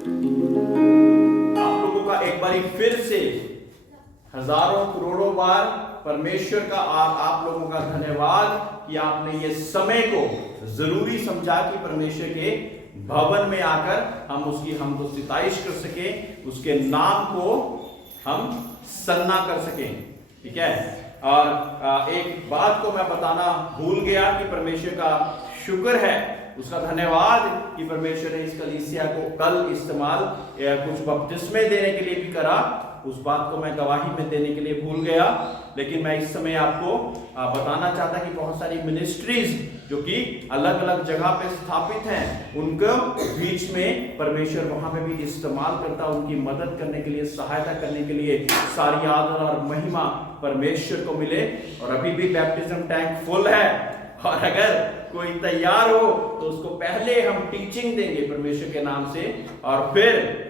आप लोगों का एक बार फिर से हजारों करोड़ों बार परमेश्वर का आप लोगों का धन्यवाद कि आपने ये समय को जरूरी समझा कि परमेश्वर के भवन में आकर हम उसकी हमको सिताइश कर सके, उसके नाम को हम सन्ना कर सकें। ठीक है। और एक बात को मैं बताना भूल गया कि परमेश्वर का शुक्र है, उसका धन्यवाद कि परमेश्वर ने इस कलीसिया को कल इस्तेमाल कुछ बपतिस्मे देने के लिए भी करा। उस बात को मैं गवाही में देने के लिए भूल गया। लेकिन मैं इस समय आपको बताना चाहता कि बहुत सारी मिनिस्ट्रीज जो कि अलग अलग जगह पे स्थापित हैं, उनके बीच में परमेश्वर वहां पे भी इस्तेमाल करता, उनकी मदद करने के लिए, सहायता करने के लिए। सारी आदर और महिमा परमेश्वर को मिले। और अभी भी बैप्टिज्म टैंक फुल है, और अगर कोई तैयार हो तो उसको पहले हम टीचिंग देंगे परमेश्वर के नाम से, और फिर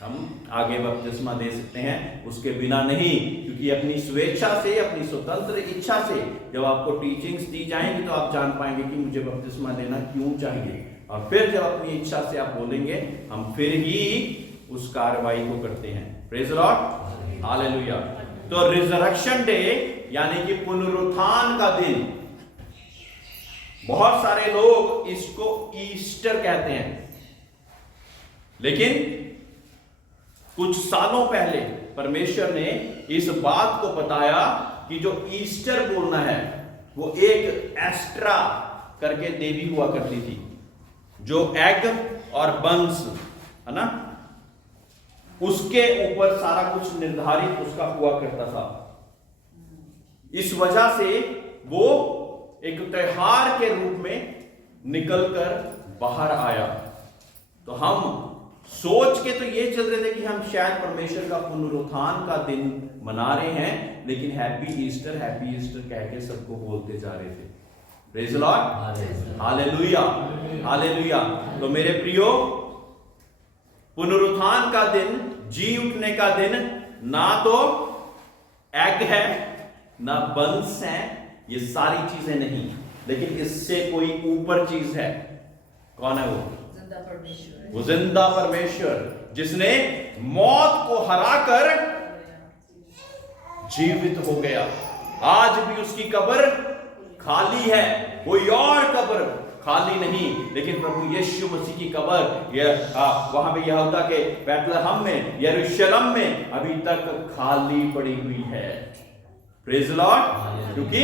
हम आगे बपतिस्मा दे सकते हैं, उसके बिना नहीं। क्योंकि अपनी स्वेच्छा से, अपनी स्वतंत्र इच्छा से जब आपको टीचिंग्स दी जाएंगी तो आप जान पाएंगे कि मुझे बपतिस्मा देना क्यों चाहिए। और फिर जब अपनी इच्छा से आप बोलेंगे, हम फिर ही उस कार्रवाई को करते हैं। Praise the Lord, hallelujah. तो रिजरेक्शन डे यानी कि पुनरुत्थान का दिन, बहुत सारे लोग इसको ईस्टर कहते हैं, लेकिन कुछ सालों पहले परमेश्वर ने इस बात को बताया कि जो ईस्टर बोलना है वो एक एस्ट्रा करके देवी हुआ करती थी, जो एग और बंस है ना, उसके ऊपर सारा कुछ निर्धारित उसका हुआ करता था। इस वजह से वो एक त्योहार के रूप में निकलकर बाहर आया। तो हम सोच के तो ये चल रहे थे कि हम शायद परमेश्वर का पुनरुत्थान का दिन मना रहे हैं, लेकिन हैप्पी ईस्टर कह के सबको बोलते जा रहे थे। Praise the Lord, hallelujah, hallelujah. तो मेरे प्रियो, पुनरुत्थान का दिन, जी उठने का दिन, ना तो एग है ना बंस है, ये सारी चीजें नहीं, लेकिन इससे कोई ऊपर चीज है। कौन है वो? वो जिंदा परमेश्वर, जिसने मौत को हराकर जीवित हो गया। आज भी उसकी कब्र खाली है, कोई और कब्र खाली नहीं, लेकिन प्रभु यीशु मसीह की कब्र वहां पे यहूदा के बैतलहम में, यरूशलेम में अभी तक खाली पड़ी हुई है। Praise the Lord. क्योंकि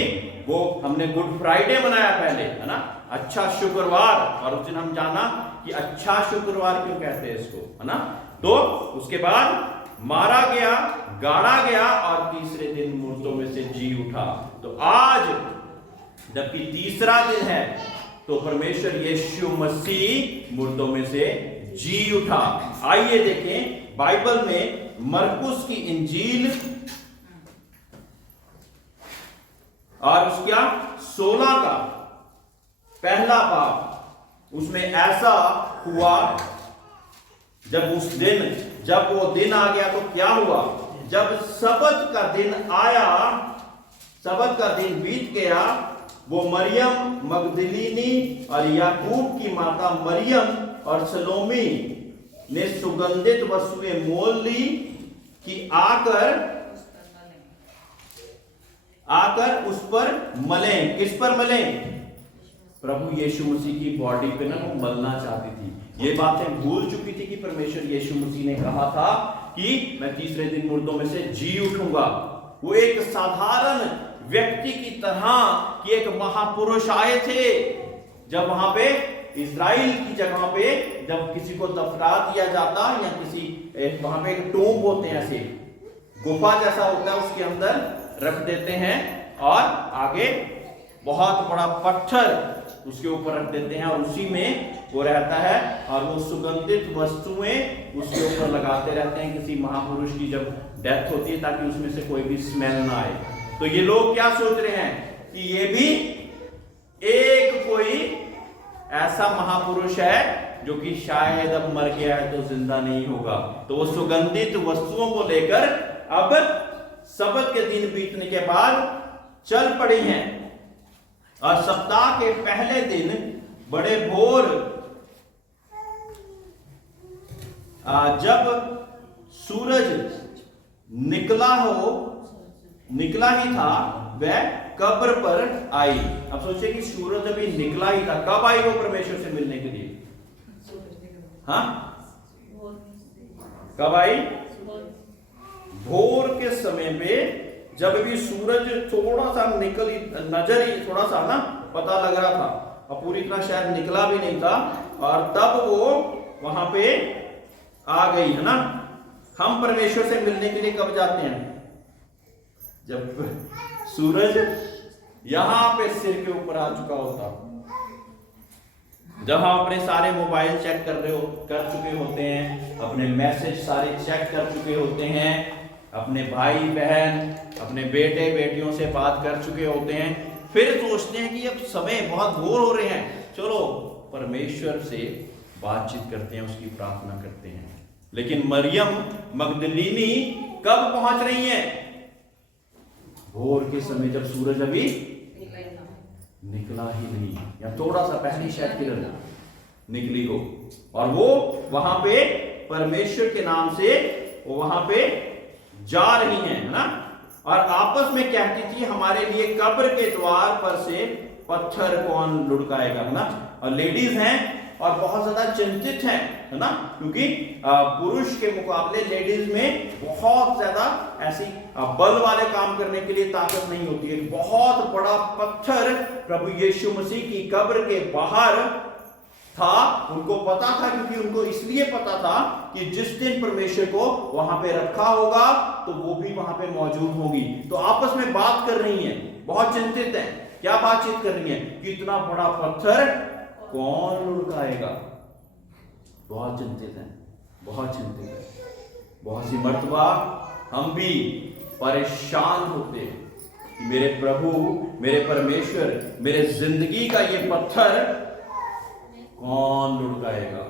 वो हमने गुड फ्राइडे मनाया पहले, है ना, अच्छा शुक्रवार, और उस दिन हम जाना कि अच्छा शुक्रवार क्यों कहते हैं इसको, है ना। तो उसके बाद मारा गया, गाड़ा गया, और तीसरे दिन मुर्दों में से जी उठा। तो आज जबकि तीसरा दिन है, तो परमेश्वर यीशु मसीह मुर्दों में से जी उठा। आइए देखें बाइबल में मरकुस की इंजील और उसका 16 का पहला बाब, उसमें ऐसा हुआ जब उस दिन, जब वो दिन आ गया तो क्या हुआ? जब सबत का दिन आया, सबत का दिन बीत गया, वो मरियम मगदलीनी और याकूब की माता मरियम और सलोमी ने सुगंधित वस्तुएं मोल ली कि आकर उस पर मलें। किस पर मलें? प्रभु यीशु मसीह की बॉडी पे ना वो मलना चाहती थी। ये बातें भूल चुकी थी कि परमेश्वर यीशु मसीह ने कहा था कि मैं तीसरे दिन मुर्दों में से जी उठूंगा। वो एक साधारण व्यक्ति की तरह कि एक महापुरुष आए थे। जब वहां पे इजराइल की जगह पे जब किसी को दफना दिया जाता, या किसी वहां पे एक टूम्ब होते हैं, ऐसे गुफा जैसा होता है, उसके अंदर रख देते हैं और आगे बहुत बड़ा पत्थर उसके ऊपर रख देते हैं और उसी में वो रहता है, और वो सुगंधित वस्तुएं उसके ऊपर लगाते रहते हैं किसी महापुरुष की जब डेथ होती है, ताकि उसमें से कोई भी स्मेल ना आए। तो ये लोग क्या सोच रहे हैं कि ये भी एक कोई ऐसा महापुरुष है जो कि शायद अब मर गया है तो जिंदा नहीं होगा। तो वो सुगंधित वस्तुओं को लेकर अब सबत के दिन बीतने के बाद चल पड़ी हैं, और सप्ताह के पहले दिन बड़े भोर जब सूरज निकला ही था वह कब्र पर आई। अब सोचिए कि सूरज अभी निकला ही था, कब आई वो परमेश्वर से मिलने के लिए? हाँ, कब आई? भोर के समय पे, जब भी सूरज थोड़ा सा नजर ही थोड़ा सा ना पता लग रहा था, और पूरी तरह शायद निकला भी नहीं था, और तब वो वहां पे आ गई, है ना। हम परमेश्वर से मिलने के लिए कब जाते हैं? जब सूरज यहां पे सिर के ऊपर आ चुका होता, जब हम अपने सारे मोबाइल चेक कर चुके होते हैं, अपने मैसेज सारे चेक कर चुके होते हैं, अपने भाई बहन, अपने बेटे बेटियों से बात कर चुके होते हैं, फिर सोचते हैं कि अब समय बहुत भोर हो रहे हैं, चलो परमेश्वर से बातचीत करते हैं, उसकी प्रार्थना करते हैं। लेकिन मरियम मगदलीनी कब पहुंच रही है? भोर के समय, जब सूरज अभी निकला ही नहीं, या थोड़ा सा पहले शायद किरण निकली हो, और वो वहां पे परमेश्वर के नाम से वो वहां पे जा रही हैं, है ना। और आपस में कहती थी, हमारे लिए कब्र के द्वार पर से पत्थर कौन लुढ़काएगा, है ना। और लेडीज हैं और बहुत ज्यादा चिंतित हैं, है ना, क्योंकि पुरुष के मुकाबले लेडीज में बहुत ज्यादा ऐसी बल वाले काम करने के लिए ताकत नहीं होती है। बहुत बड़ा पत्थर प्रभु यीशु मसीह की कब्र के बाहर था, उनको पता था, क्योंकि उनको इसलिए पता था कि जिस दिन परमेश्वर को वहां पे रखा होगा तो वो भी वहां पे मौजूद होगी। तो आपस में बात कर रही हैं, बहुत चिंतित हैं। क्या बातचीत कर रही हैं? कि इतना बड़ा पत्थर कौन लुढ़काएगा। बहुत चिंतित हैं, बहुत चिंतित हैं। बहुत सी मर्तबा हम भी परेशान होते हैं कि मेरे प्रभु, मेरे परमेश्वर, मेरे जिंदगी का ये पत्थर कौन लुढ़काएगा,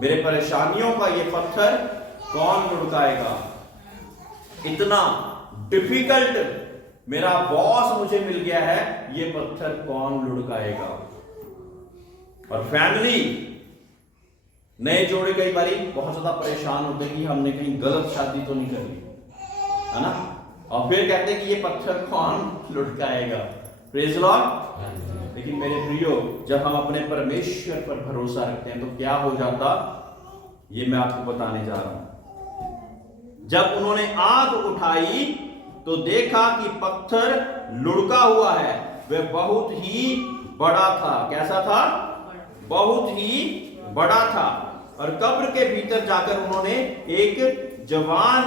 मेरे परेशानियों का ये पत्थर कौन लुढ़काएगा। इतना डिफिकल्ट मेरा बॉस मुझे मिल गया है, ये पत्थर कौन लुढ़काएगा। और फैमिली, नए जोड़े कई बारी बहुत ज्यादा परेशान होते हैं कि हमने कहीं गलत शादी तो नहीं कर ली, है ना, और फिर कहते हैं कि ये पत्थर कौन लुढ़काएगा। Praise Lord. लेकिन मेरे प्रियो, जब हम अपने परमेश्वर पर भरोसा रखते हैं तो क्या हो जाता, ये मैं आपको बताने जा रहा हूं। जब उन्होंने आग उठाई तो देखा कि पत्थर लुढ़का हुआ है, वह बहुत ही बड़ा था। कैसा था? बहुत ही बड़ा था। और कब्र के भीतर जाकर उन्होंने एक जवान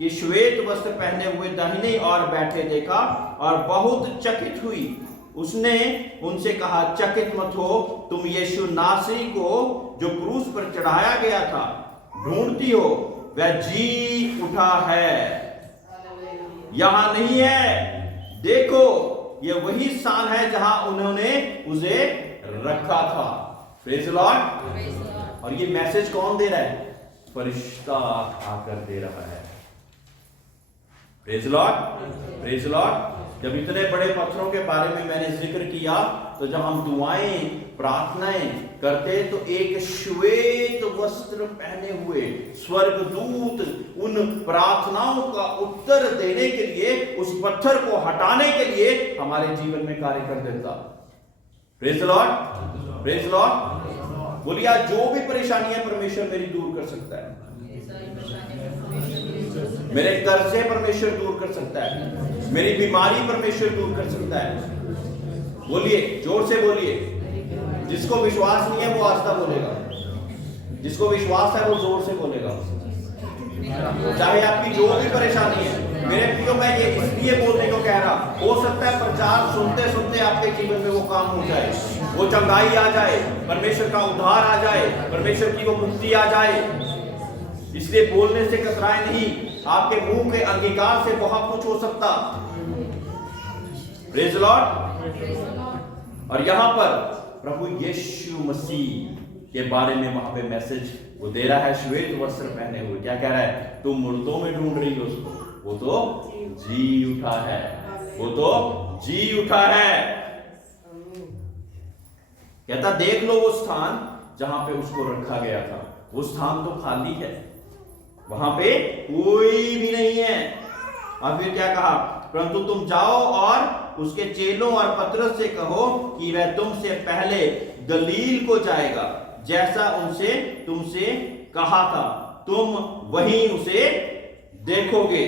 कि श्वेत वस्त्र पहने हुए दाहिने और बैठे देखा और बहुत चकित हुई। उसने उनसे कहा, चकित मत हो, तुम यीशु नासरी को जो क्रूस पर चढ़ाया गया था ढूंढती हो, वह जी उठा है, यहां नहीं है। देखो, यह वही स्थान है जहां उन्होंने उसे रखा था। Praise Lord. और ये मैसेज कौन दे रहा है? फरिश्ता आकर दे रहा है। Praise Lord, praise Lord. जब इतने बड़े पत्थरों के बारे में मैंने जिक्र किया, तो जब हम दुआएं प्रार्थनाएं करते तो एक श्वेत वस्त्र पहने हुए स्वर्गदूत उन प्रार्थनाओं का उत्तर देने के लिए, उस पत्थर को हटाने के लिए हमारे जीवन में कार्य कर देता। Praise Lord, praise Lord. बोलिए, जो भी परेशानियां परमेश्वर मेरी दूर कर सकता है, मेरे कर्जे परमेश्वर दूर कर सकता है, मेरी बीमारी परमेश्वर दूर कर सकता है। बोलिए, जोर से बोलिए। जिसको विश्वास नहीं है वो आस्था बोलेगा, जिसको विश्वास है वो जोर से बोलेगा। चाहे आपकी जो भी परेशानी है, मेरे प्रियो, मैं ये इसलिए बोलने को कह रहा, हो सकता है प्रचार सुनते सुनते आपके जीवन में वो काम हो जाए, वो चंगाई आ जाए, परमेश्वर का उद्धार आ जाए, परमेश्वर की वो मुक्ति आ जाए। इसलिए बोलने से कतराए नहीं, आपके मुंह के अंगीकार से बहुत कुछ हो सकता। Praise Lord. और यहां पर प्रभु यीशु मसीह के बारे में वहां पे मैसेज वो दे रहा है, श्वेत वस्त्र पहने हुए। क्या कह रहा है? तुम मुर्दों में ढूंढ रही हो उसको, वो तो जी उठा है, वो तो जी उठा है। कहता, देख लो वो स्थान जहां पे उसको रखा गया था। वो स्थान तो खाली है, वहां पे कोई भी नहीं है। और फिर क्या कहा, परंतु तुम जाओ और उसके चेलों और पतरस से कहो कि वह तुमसे पहले गलील को जाएगा, जैसा उनसे तुमसे कहा था, तुम वहीं उसे देखोगे।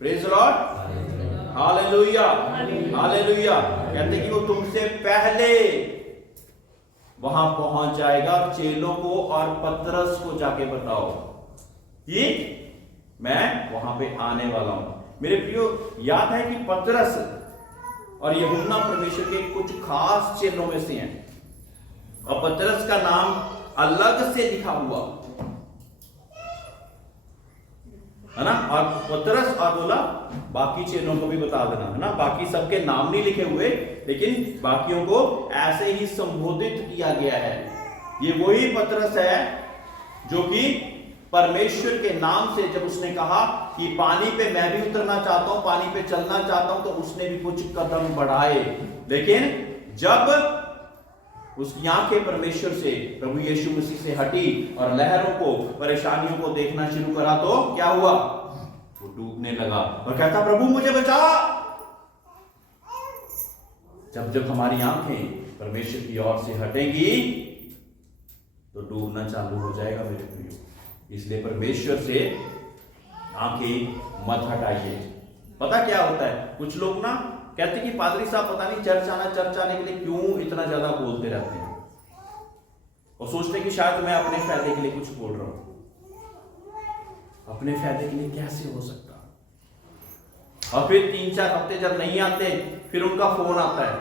Praise Lord, hallelujah, hallelujah. कहते कि वो तुमसे पहले वहां पहुंच जाएगा। चेलों को और पतरस को जाके बताओ कि मैं वहां पे आने वाला हूं। मेरे प्रियो, याद है कि पतरस और यूहन्ना परमेश्वर के कुछ खास चेलों में से हैं, और पतरस का नाम अलग से लिखा हुआ है ना। और पतरस और बोला बाकी चेलों को भी बता देना, है ना। बाकी सबके नाम नहीं लिखे हुए, लेकिन बाकियों को ऐसे ही संबोधित किया गया है। ये वही पतरस है जो कि परमेश्वर के नाम से जब उसने कहा कि पानी पे मैं भी उतरना चाहता हूं, पानी पे चलना चाहता हूं, तो उसने भी कुछ कदम बढ़ाए। लेकिन जब उसकी आंखें परमेश्वर से, प्रभु यीशु मसीह से हटी और लहरों को, परेशानियों को देखना शुरू करा, तो क्या हुआ, वो डूबने लगा और कहता प्रभु मुझे बचा। जब जब हमारी आंखें परमेश्वर की ओर से हटेंगी तो डूबना चालू हो जाएगा मेरे प्रियो। इसलिए परमेश्वर से आंखें मत हटाइए। पता क्या होता है, कुछ लोग ना कहते कि पादरी साहब पता नहीं चर्च आने के लिए क्यों इतना ज्यादा बोलते रहते हैं, और सोचते कि शायद मैं अपने फायदे के लिए कुछ बोल रहा हूं। अपने फायदे के लिए कैसे हो सकता। और फिर 3-4 हफ्ते जब नहीं आते, फिर उनका फोन आता है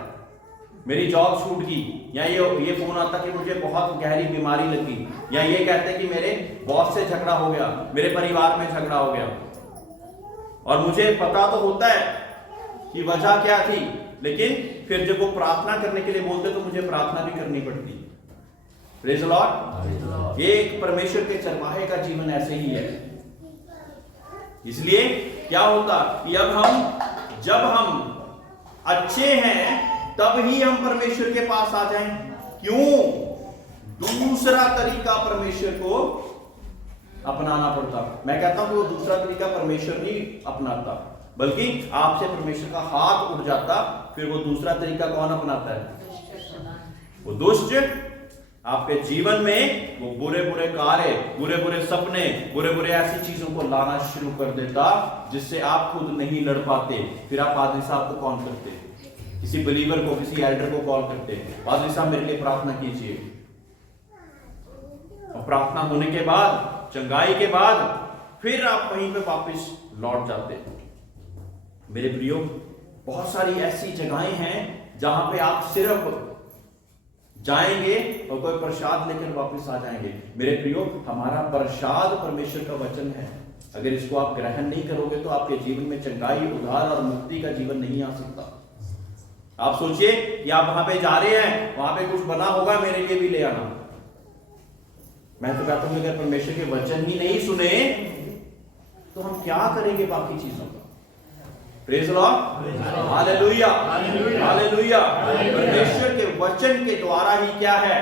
मेरी जॉब छूट गई, या ये फोन आता कि मुझे बहुत गहरी बीमारी लगी, या ये कहते कि मेरे बॉस से झगड़ा हो गया, मेरे परिवार में झगड़ा हो गया। और मुझे पता तो होता है कि वजह क्या थी, लेकिन फिर जब वो प्रार्थना करने के लिए बोलते तो मुझे प्रार्थना भी करनी पड़ती। Praise the Lord. ये एक परमेश्वर के चरवाहे का जीवन ऐसे ही है। इसलिए क्या होता कि जब हम अच्छे हैं तब ही हम परमेश्वर के पास आ जाएं। क्यों? दूसरा तरीका परमेश्वर को अपनाना पड़ता। मैं कहता हूं कि वो दूसरा तरीका परमेश्वर नहीं अपनाता, बल्कि आपसे परमेश्वर का हाथ उठ जाता। फिर वो दूसरा तरीका कौन अपनाता है? वो दुष्ट आपके जीवन में वो बुरे बुरे कार्य, बुरे बुरे सपने, बुरे बुरे ऐसी चीजों को लाना शुरू कर देता जिससे आप खुद नहीं लड़ पाते। फिर आप पादरी साहब को कॉल करते, किसी बिलीवर को, किसी एल्डर को कॉल करते, पादरी साहब मेरे लिए प्रार्थना कीजिए। और प्रार्थना होने के बाद, चंगाई के बाद, फिर आप वहीं पे वापस लौट जाते। मेरे प्रियो, बहुत सारी ऐसी जगहें हैं जहां पे आप सिर्फ जाएंगे और कोई प्रसाद लेकर वापस आ जाएंगे। मेरे प्रियो, हमारा प्रसाद परमेश्वर का वचन है। अगर इसको आप ग्रहण नहीं करोगे तो आपके जीवन में चंगाई, उद्धार और मुक्ति का जीवन नहीं आ सकता। आप सोचिए कि आप वहां पे जा रहे हैं, वहां पे कुछ बना होगा, मेरे लिए भी ले आना। मैं तो कहता हूं अगर परमेश्वर के वचन ही नहीं सुने तो हम क्या करेंगे बाकी चीजों का। Praise the Lord, hallelujah, hallelujah. परमेश्वर के वचन के द्वारा ही क्या है,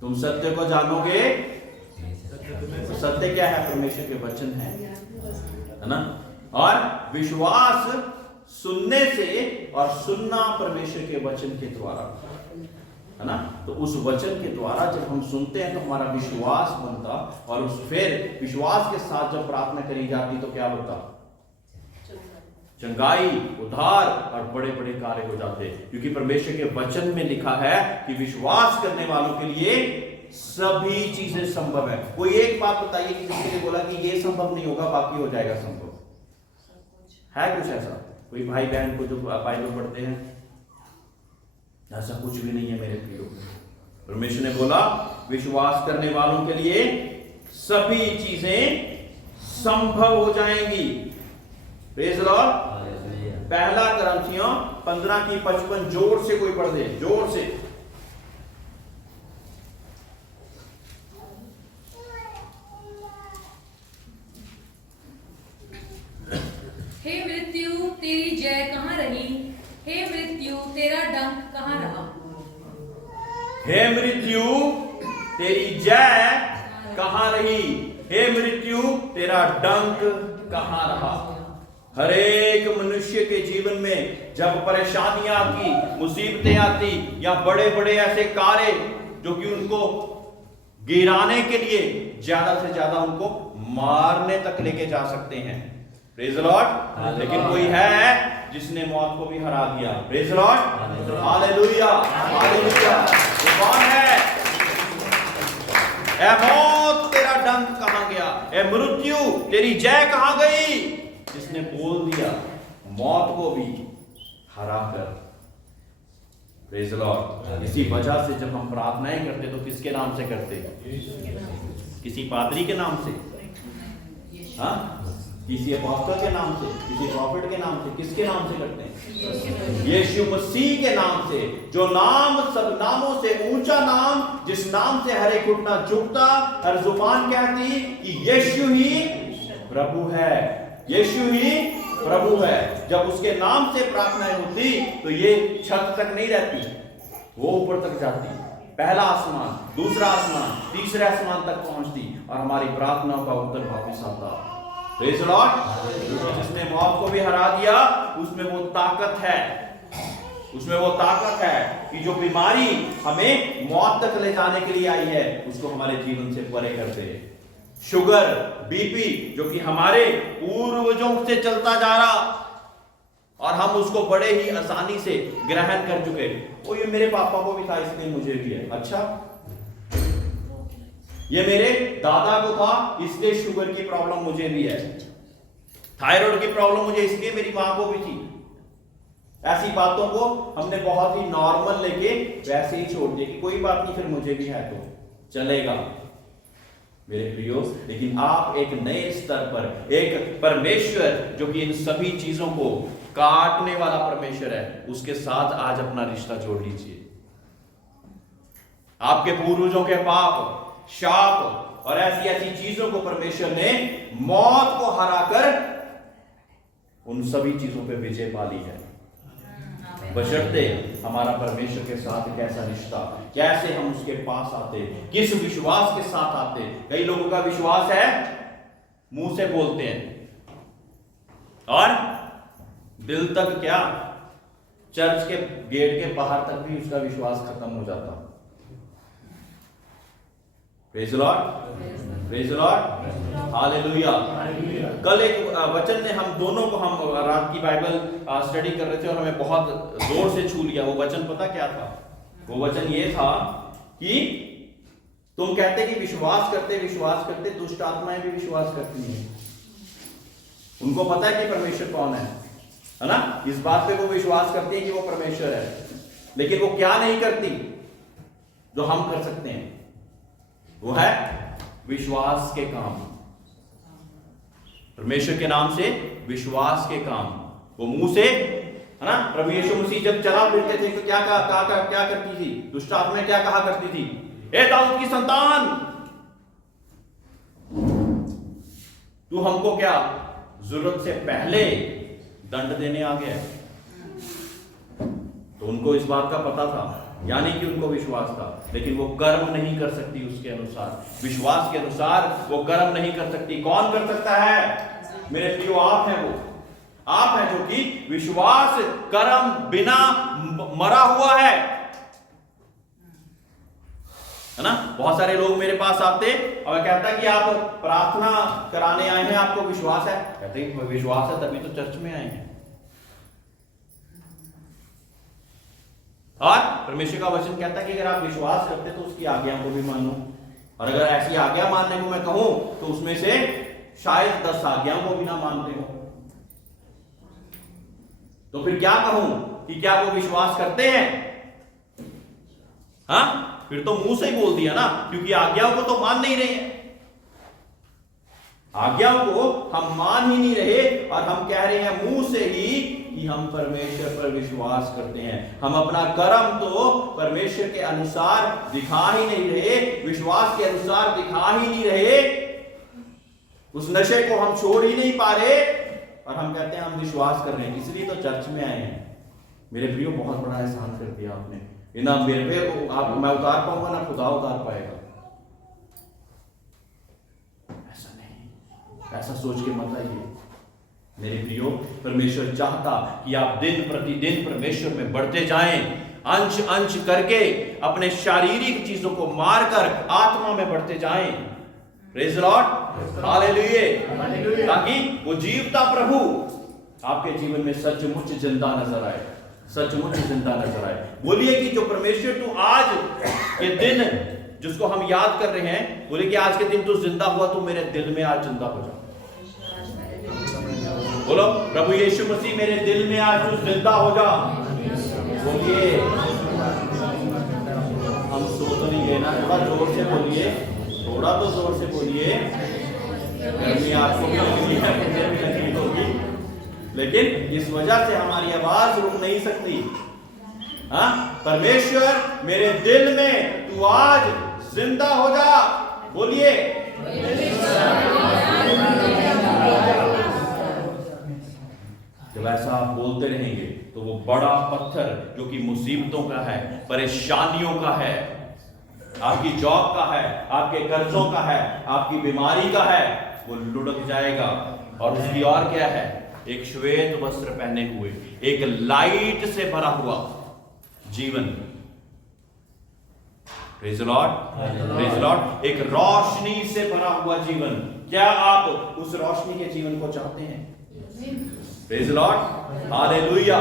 तुम सत्य को जानोगे। तो सत्य क्या है? परमेश्वर के वचन है ना। और विश्वास सुनने से, और सुनना परमेश्वर के वचन के द्वारा, है ना। तो उस वचन के द्वारा जब हम सुनते हैं तो हमारा विश्वास बनता, और उस फिर विश्वास के साथ जब प्रार्थना करी जाती तो क्या होता? चंगाई, उद्धार और बड़े बड़े कार्य हो जाते। क्योंकि परमेश्वर के वचन में लिखा है कि विश्वास करने वालों के लिए सभी चीजें संभव है। कोई एक बात बताइए कि किसी ने बोला कि ये संभव नहीं होगा, बाकी हो जाएगा संभव। है कुछ ऐसा? कोई भाई बहन को जो बाइबल पढ़ते हैं, ऐसा कुछ भी नहीं है मेरे प्रियो। परमेश्वर ने बोला विश्वास करने वालों के लिए सभी चीजें संभव हो जाएंगी। Praise the Lord. पहला कुरिन्थियों 15:55 जोर से कोई पढ़ दे, जोर से। हे मृत्यु तेरी जय कहां रही? हे मृत्यु तेरा डंक कहां रहा? हे मृत्यु तेरी जय कहां रही, हे मृत्यु तेरा डंक कहां रहा। हर एक मनुष्य के जीवन में जब परेशानियां आती, मुसीबतें आती, या बड़े बड़े ऐसे कार्य जो कि उनको गिराने के लिए ज्यादा से ज्यादा उनको मारने तक लेके जा सकते हैं, प्रेज द लॉर्ड, लेकिन कोई है जिसने मौत को भी हरा दिया, praise the Lord, hallelujah hallelujah. वो कौन है? ए मौत तेरा डंक कहां गया, ए मृत्यु तेरी जय कहां गई, जिसने बोल दिया मौत को भी हरा कर, प्रेज द लॉर्ड। इसी वजह से जब हम प्रार्थनाएं करते तो किसके नाम से करते? किसी पादरी के नाम से, हाँ, किसी अपोस्टल के नाम से, किसी प्रॉफिट के नाम से, किसके नाम से करते हैं? यीशु मसीह के नाम से, जो नाम सब नामों से ऊंचा नाम, जिस नाम से हर एक घुटना झुकता, हर जुबान कहती कि यीशु ही प्रभु है, यीशु ही प्रभु है। जब उसके नाम से प्रार्थनाएं होती तो ये छत तक नहीं रहती, वो ऊपर तक जाती, पहला आसमान, दूसरा आसमान, तीसरे आसमान तक पहुंचती और हमारी प्रार्थनाओं का उत्तर वापस आता। Praise the Lord. जिसने मौत को भी हरा दिया, उसमें वो ताकत है, उसमें वो ताकत है कि जो बीमारी हमें मौत तक ले जाने के लिए आई है, उसको हमारे जीवन से परे कर दे। शुगर, बीपी, जो कि हमारे पूर्वजों से चलता जा रहा और हम उसको बड़े ही आसानी से ग्रहण कर चुके, वो ये मेरे पापा को भी था इसलिए मुझे भी है, अच्छा ये मेरे दादा को था इसलिए शुगर की प्रॉब्लम मुझे भी है, थायराइड की प्रॉब्लम मुझे इसलिए मेरी मां को भी थी। ऐसी बातों को हमने बहुत ही नॉर्मल लेके वैसे ही छोड़ दिया कि कोई बात नहीं, फिर मुझे भी है तो चलेगा। मेरे प्रियो, लेकिन आप एक नए स्तर पर, एक परमेश्वर जो कि इन सभी चीजों को काटने वाला परमेश्वर है, उसके साथ आज अपना रिश्ता जोड़ लीजिए। आपके पूर्वजों के पाप, शाप और ऐसी ऐसी चीजों को परमेश्वर ने मौत को हराकर उन सभी चीजों पे विजय पा ली है, बशर्ते हमारा परमेश्वर के साथ कैसा रिश्ता, कैसे हम उसके पास आते, किस विश्वास के साथ आते। कई लोगों का विश्वास है मुंह से बोलते हैं और दिल तक क्या, चर्च के गेट के बाहर तक भी उसका विश्वास खत्म हो जाता। Praise the Lord, praise the Lord, hallelujah. कल एक वचन ने हम दोनों को, हम रात की बाइबल स्टडी कर रहे थे और हमें बहुत जोर से छू लिया। वो वचन पता क्या था? वो वचन ये था कि तुम कहते कि विश्वास करते दुष्ट आत्माएं भी विश्वास करती हैं। उनको पता है कि परमेश्वर कौन है ना, इस बात पे वो विश्वास करती है कि वो परमेश्वर है, लेकिन वो क्या नहीं करती जो हम कर सकते हैं, वो है विश्वास के काम। परमेश्वर के नाम से विश्वास के काम। वो मुंह से, है ना, प्रभु यीशु मसीह जब चला फिरते थे तो क्या करती थी? दुष्ट आत्माएं क्या कहा करती थी? ए दाऊद की संतान, तू हमको क्या जरूरत से पहले दंड देने आ गया? तो उनको इस बात का पता था, यानी कि उनको विश्वास था, लेकिन वो कर्म नहीं कर सकती उसके अनुसार, विश्वास के अनुसार वो कर्म नहीं कर सकती। कौन कर सकता है मेरे प्रियो? आप हैं, वो आप हैं जो कि विश्वास कर्म बिना मरा हुआ है ना। बहुत सारे लोग मेरे पास आते और कहता कि आप प्रार्थना कराने आए हैं, आपको विश्वास है? कहते हैं विश्वास है तभी तो चर्च में आए हैं। और परमेश्वर का वचन कहता है कि अगर आप विश्वास करते तो उसकी आज्ञा को भी मानो, और अगर ऐसी आज्ञा मानने को मैं कहूं तो उसमें से शायद 10 आज्ञाओं को भी ना मानते हो, तो फिर क्या कहूं कि क्या वो विश्वास करते हैं? हाँ, फिर तो मुंह से ही बोल दिया ना, क्योंकि आज्ञाओं को तो मान नहीं रहे हैं। आज्ञाओं को हम मान ही नहीं रहे और हम कह रहे हैं मुंह से ही कि हम परमेश्वर पर विश्वास करते हैं। हम अपना कर्म तो परमेश्वर के अनुसार दिखा ही नहीं रहे, विश्वास के अनुसार दिखा ही नहीं रहे, उस नशे को हम छोड़ ही नहीं पा रहे और हम कहते हैं हम विश्वास कर रहे हैं, इसलिए तो चर्च में आए हैं। मेरे प्रियो, बहुत बड़ा एहसान कर दिया आपने। ये ना मेरे पे आप मैं उतार पाऊंगा ना खुदा उतार पाएगा। ऐसा नहीं, ऐसा सोच के मत आइए मेरे प्रियो। परमेश्वर चाहता कि आप दिन प्रतिदिन परमेश्वर में बढ़ते जाएं, अंश अंश करके अपने शारीरिक चीजों को मारकर आत्मा में बढ़ते जाएं। Praise the Lord, hallelujah. ताकि वो जीवता प्रभु आपके जीवन में सचमुच जिंदा नजर आए, सचमुच जिंदा नजर आए। बोलिए कि जो परमेश्वर तू आज के दिन जिसको हम याद कर रहे हैं, बोले कि आज के दिन तू जिंदा हुआ, तो मेरे दिल में आज जिंदा हो जा। बोलो प्रभु यीशु मसीह मेरे दिल में आज तू जिंदा हो जा। बोलिए, हम सो तो नहीं गए ना, थोड़ा जोर से बोलिए, थोड़ा तो जोर से बोलिए। गर्मी आपको भी लगनी है, मुझे भी लगनी होगी, लेकिन इस वजह से हमारी आवाज रुक नहीं सकती। हाँ, परमेश्वर मेरे दिल में तू आज जिंदा हो जा। बोलिए, जब ऐसा आप बोलते रहेंगे तो वो बड़ा पत्थर जो कि मुसीबतों का है, परेशानियों का है, आपकी जॉब का है, आपके कर्जों का है, आपकी बीमारी का है, वो लुढ़क जाएगा। और उसकी और क्या है, एक श्वेत वस्त्र पहने हुए, एक लाइट से भरा हुआ जीवन। Praise the Lord, praise the Lord. एक रोशनी से भरा हुआ जीवन। क्या आप उस रोशनी के जीवन को चाहते हैं? Praise the Lord, hallelujah,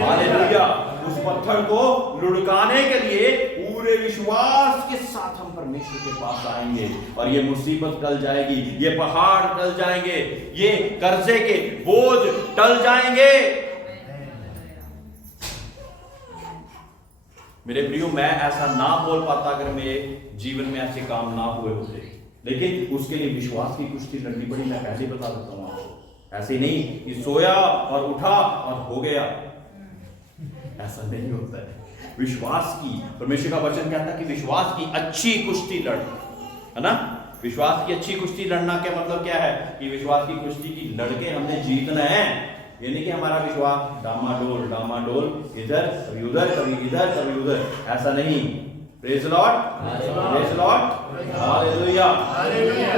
hallelujah. उस पत्थर को लुढ़काने के लिए पूरे विश्वास के साथ हम परमेश्वर के पास आएंगे और ये मुसीबत टल जाएगी, ये पहाड़ टल जाएंगे, ये कर्जे के बोझ टल जाएंगे। मेरे प्रियो, मैं ऐसा ना बोल पाता अगर मेरे जीवन में ऐसे काम ना हुए होते, लेकिन उसके लिए विश्वास की कुश्ती लड़नी पड़ी। मैं पहले बता देता हूं आपको, ऐसे नहीं कि सोया और उठा और हो गया, ऐसा नहीं होता है। विश्वास की, परमेश्वर का वचन कहता है कि विश्वास की अच्छी कुश्ती लड़, है ना। विश्वास की अच्छी कुश्ती लड़ना क्या मतलब क्या है कि विश्वास की कुश्ती की लड़के हमने जीतना है। ये नहीं कि हमारा विश्वास डामाडोल डामाडोल, इधर कभी उधर, कभी इधर कभी उधर, ऐसा नहीं। Praise the Lord, praise the Lord, hallelujah, hallelujah.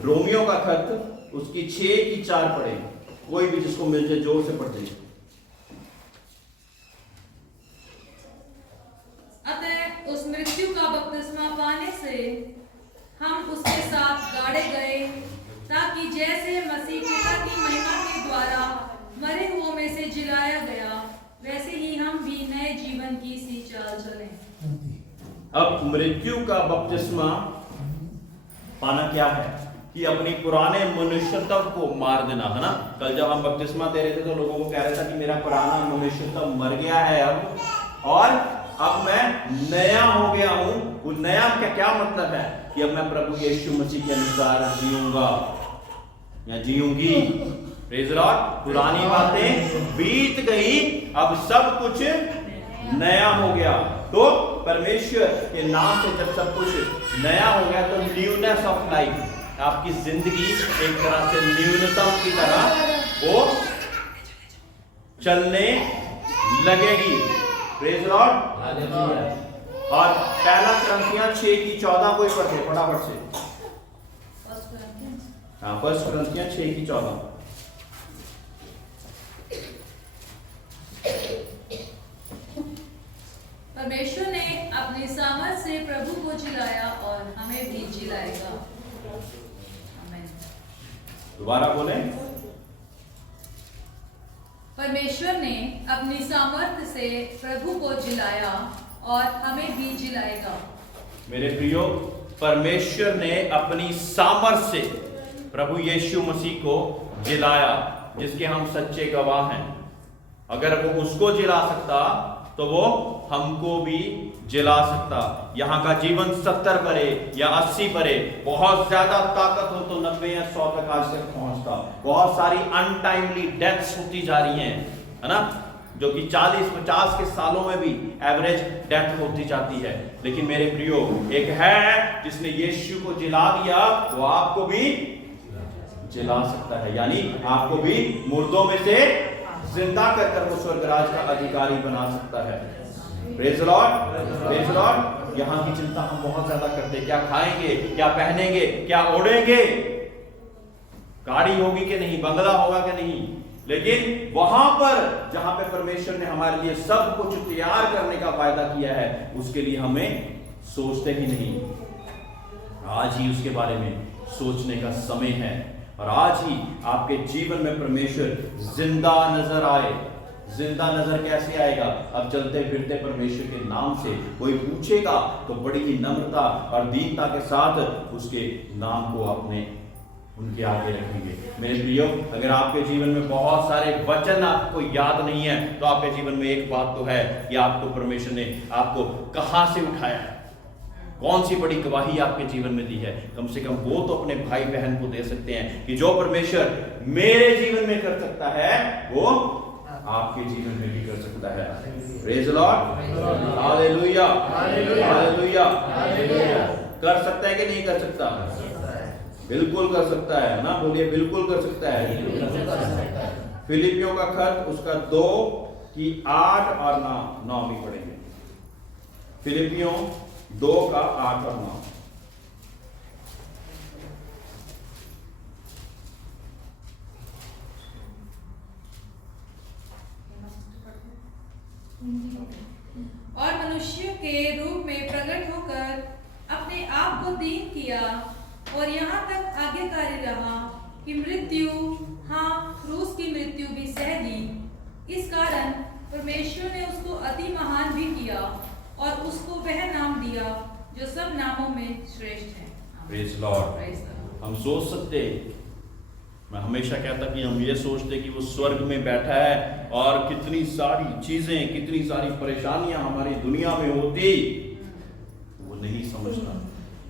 Romeo का खत उसकी 6 की 4 पढ़े, कोई भी जिसको मिल जाए जोर से पढ़ जाइए। अतः उस मृत्यु का बपतिस्मा पाने से हम उसके साथ गाड़े गए, ताकि जैसे मसीह पिता की महिमा के द्वारा मरे हुओं में से जिलाया गया, वैसे ही हम भी नए जीवन की सी चाल चलें। अब मृत्यु का बपतिस्मा पाना क्या है कि अपनी पुराने मनुष्यत्व को मार देना, है ना। कल जब हम बपतिस्मा दे रहे थे तो लोगों को कह रहा था कि मेरा पुराना मनुष्यत्व मर गया है अब, और अब मैं नया हो गया हूं। वो नया क्या मतलब है कि अब मैं प्रभु यीशु मसीह के अनुसार जीऊंगा या जीऊंगी। Praise the Lord. पुरानी बातें बीत गई, अब सब कुछ नया हो गया। तो परमेश्वर के नाम से जब सब कुछ नया हो गया तो न्यूनेस ऑफ लाइफ, आपकी जिंदगी एक तरह से न्यूनतम की तरह वो चलने लगेगी। Praise the Lord, hallelujah. और पहला कुरिन्थियों 6 की 14 कोई पढ़े फटाफट से। हाँ, फर्स्ट कुरिन्थियों 6 की 14। परमेश्वर ने अपनी सामर्थ से प्रभु को जिलाया और हमें भी जिलाएगा। आमीन। दोबारा बोले। परमेश्वर ने अपनी सामर्थ से प्रभु को जिलाया और हमें भी जिलाएगा। मेरे प्रियो, परमेश्वर ने अपनी सामर्थ से प्रभु यीशु मसीह को जिलाया, जिसके हम सच्चे गवाह हैं। अगर वो उसको जिला सकता तो वो हमको भी जिला सकता। यहाँ का जीवन 70 बरे या 80 बरे, बहुत ज्यादा ताकत हो तो 90 या 100 तक आज तक पहुंचता। बहुत सारी अनटाइमली डेथ्स होती जा रही हैं, है ना, जो कि 40-50 के सालों में भी एवरेज डेथ होती जाती है। लेकिन मेरे प्रियो, एक है जिसने यीशु को जिला दिया, वो आपको भी जिला सकता है, यानी आपको भी मुर्दों में से जिंदा कर वो स्वर्गराज का अधिकारी बना सकता है। Praise Lord, praise Lord. यहाँ की चिंता हम बहुत ज्यादा करते हैं, क्या खाएंगे, क्या पहनेंगे, क्या ओढ़ेंगे, गाड़ी होगी कि नहीं, बंगला होगा कि नहीं। लेकिन वहां पर जहां पे परमेश्वर ने हमारे लिए सब कुछ तैयार करने का वायदा किया है, उसके लिए हमें सोचते ही नहीं। आज ही उसके बारे में सोचने का समय है, और आज ही आपके जीवन में परमेश्वर जिंदा नजर आए। जिंदा नजर कैसे आएगा? अब चलते फिरते परमेश्वर के नाम से कोई पूछेगा तो बड़ी ही नम्रता और दीनता के साथ उसके नाम को अपने उनके आगे रखेंगे। मेरे प्रियो, अगर आपके जीवन में बहुत सारे वचन आपको याद नहीं है, तो आपके जीवन में एक बात तो है कि आपको परमेश्वर ने आपको कहां से उठाया है, कौन सी बड़ी गवाही आपके जीवन में दी है। कम से कम वो तो अपने भाई बहन को दे सकते हैं कि जो परमेश्वर मेरे जीवन में कर सकता है, वो आपके जीवन में भी कर सकता है। Praise Lord, hallelujah, hallelujah. कर सकता है कि नहीं कर सकता? बिल्कुल कर सकता है ना, बोलिए बिल्कुल कर सकता है। फिलिपियों का खत उसका 2 की 8 और 9 भी पढ़ेंगे। फिलिपियों 2 का 8 और 9। और मनुष्यों के रूप में प्रकट होकर अपने आप को दीन किया, और यहाँ तक आज्ञाकारी रहा कि मृत्यु, हाँ क्रूस की मृत्यु भी सह ली। इस कारण परमेश्वर ने उसको अति महान भी किया और उसको वह नाम दिया जो सब नामों में श्रेष्ठ है। Praise Lord. हम सोच सकते, मैं हमेशा कहता कि हम ये सोचते कि वो स्वर्ग में बैठा है और कितनी सारी चीजें, कितनी सारी परेशानियां हमारी दुनिया में होती, वो नहीं समझता।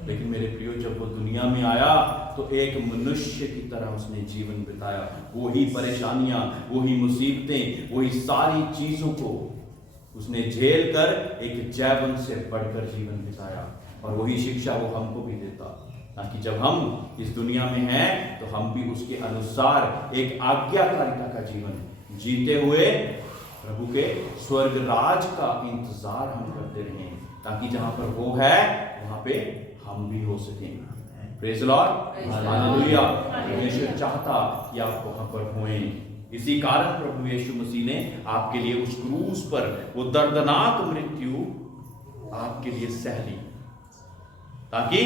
लेकिन मेरे प्रियो, जब वो दुनिया में आया तो एक मनुष्य की तरह उसने जीवन बिताया। वही परेशानियां, वही मुसीबतें, वही सारी चीजों को उसने झेल कर एक जैवन से बढ़कर जीवन बिताया, और वही शिक्षा वो हमको भी देता, ताकि जब हम इस दुनिया में हैं तो हम भी उसके अनुसार एक आज्ञाकारिता का जीवन जीते हुए प्रभु के स्वर्ग राज का इंतजार हम करते रहें, ताकि जहां पर वो है वहां पे हम भी हो सकें। Praise Lord, hallelujah. परमेश्वर चाहता कि आप वहां पर होएं। इसी कारण प्रभु यीशु मसीह ने आपके लिए उस क्रूस पर वो दर्दनाक मृत्यु आपके लिए सह ली, ताकि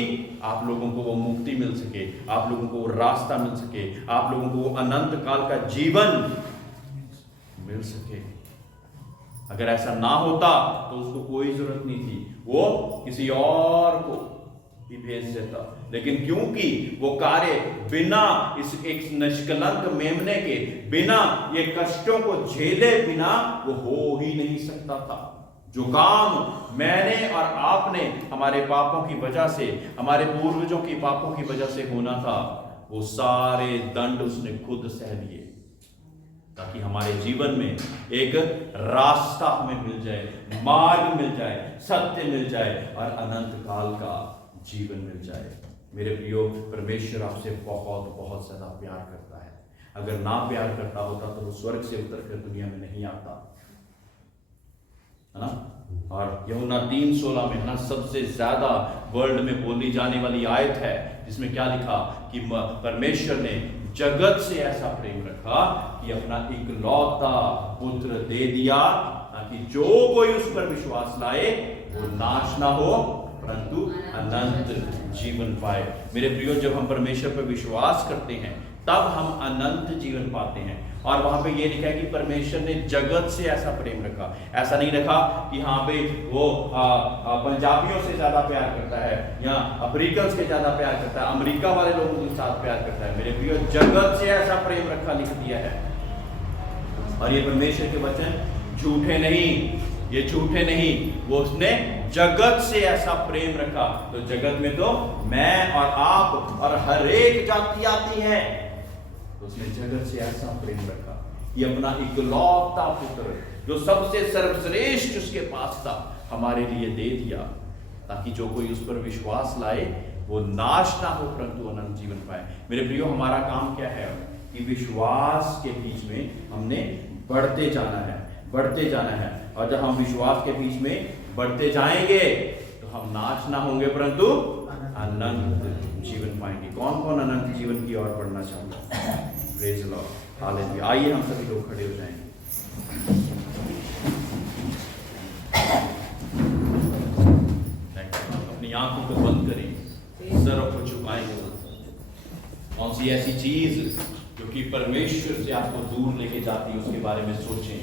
आप लोगों को वो मुक्ति मिल सके, आप लोगों को वो रास्ता मिल सके, आप लोगों को वो अनंत काल का जीवन मिल सके। अगर ऐसा ना होता तो उसको कोई जरूरत नहीं थी, वो किसी और को भी भेज देता। लेकिन क्योंकि वो कार्य बिना इस एक निष्कलंक मेमने के, बिना ये कष्टों को झेले बिना वो हो ही नहीं सकता था। जो काम मैंने और आपने हमारे पापों की वजह से, हमारे पूर्वजों की पापों की वजह से होना था, वो सारे दंड उसने खुद सह लिए, ताकि हमारे जीवन में एक रास्ता हमें मिल जाए, मार्ग मिल जाए, सत्य मिल जाए और अनंत काल का जीवन मिल जाए। मेरे प्रियो, परमेश्वर आपसे बहुत बहुत ज्यादा प्यार करता है। अगर ना प्यार करता होता तो वो स्वर्ग से उतर कर दुनिया में नहीं आता, है ना। और यूहन्ना 3:16 में, है ना, सबसे ज्यादा वर्ल्ड में बोली जाने वाली आयत है, जिसमें क्या लिखा कि परमेश्वर ने जगत से ऐसा प्रेम रखा कि अपना इकलौता पुत्र दे दिया, ताकि जो कोई उस पर विश्वास लाए वो नाश ना हो परंतु अनंत जीवन पाए। मेरे प्रियो, जब हम परमेश्वर पर विश्वास करते हैं तब हम अनंत जीवन पाते हैं। और वहां पे ये लिखा है कि परमेश्वर ने जगत से ऐसा प्रेम रखा। ऐसा नहीं रखा कि हाँ पे वो पंजाबियों से ज्यादा प्यार करता है या अफ्रीकन से ज्यादा प्यार करता है, अमेरिका वाले लोगों के साथ प्यार करता है। मेरे प्रियो, जगत से ऐसा प्रेम रखा लिख दिया है। और ये परमेश्वर के वचन झूठे नहीं, ये झूठे नहीं, वो उसने जगत से ऐसा प्रेम रखा। तो जगत में तो मैं और आप और हर एक जाति आती है, तो उसने जगत से ऐसा प्रेम रखा, ये अपना इकलौता पुत्र जो सबसे सर्वश्रेष्ठ उसके पास था हमारे लिए दे दिया, ताकि जो कोई उस पर विश्वास लाए वो नाश ना हो परंतु अनंत जीवन पाए। मेरे प्रियो, हमारा काम क्या है कि विश्वास के बीच में हमने बढ़ते जाना है, बढ़ते जाना है। और जब हम विश्वास के बीच में बढ़ते जाएंगे तो हम नाश ना होंगे परंतु अनंत जीवन पाएंगे। कौन कौन अनंत जीवन की ओर बढ़ना चाहता है? Praise Lord, hallelujah. आइए हम सभी लोग खड़े हो जाएंगे। अपनी आंखों को बंद करें, सरों को झुकाएंगे। कौन सी ऐसी चीज जो कि परमेश्वर से आपको दूर लेके जाती है उसके बारे में सोचें।